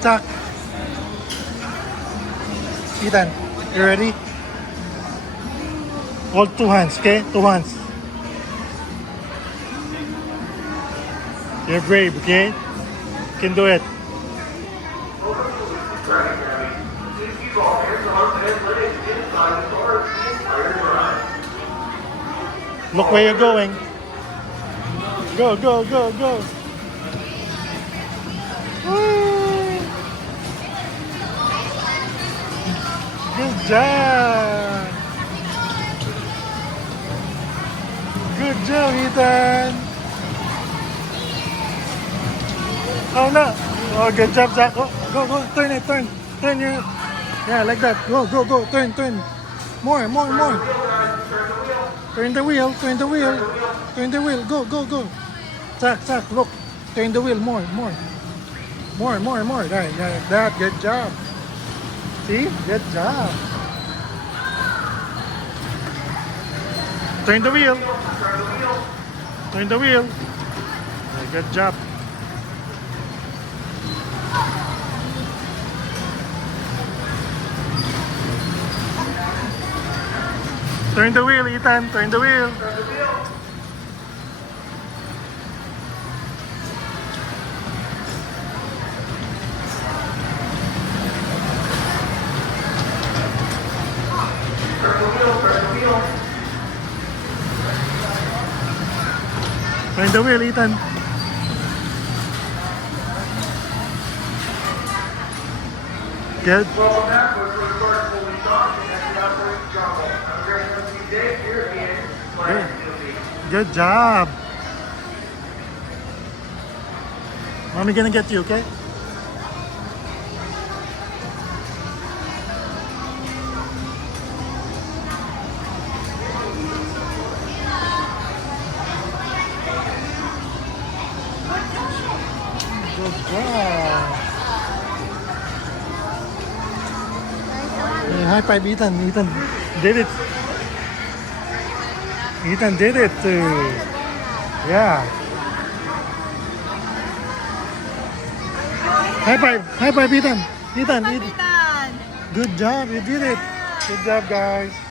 Zach. Ethan, you ready? Hold two hands, okay? Two hands. You're brave, okay? You can do it. Look where you're going. Go, go, go, go. Woo! Good job. Good job, Ethan. Oh no. Oh, good job, Zach. Oh, go, go. Turn it, turn. Turn your... Yeah, like that. Go, go, go. Turn, turn. More, more, more. Turn the wheel, turn the wheel. Turn the wheel. Go, go, go. Zach, Zach, look. Turn the wheel more, more. More, more, more. Right, like that. Good job. See? Good job. Turn the wheel. Turn the wheel. Yeah, good job. Turn the wheel, Ethan. Turn the wheel. Turn the wheel, Ethan. Good. Welcome back to the first full week off and that's the Operation Jumbo. I'm Greg Lindsay Dave here in Miami. Good job. Mommy gonna get you, okay? Good job. Hey, high five, Ethan. Ethan did it. Ethan did it too. Yeah. High five, Ethan. Ethan. Good job, you did it. Good job, guys.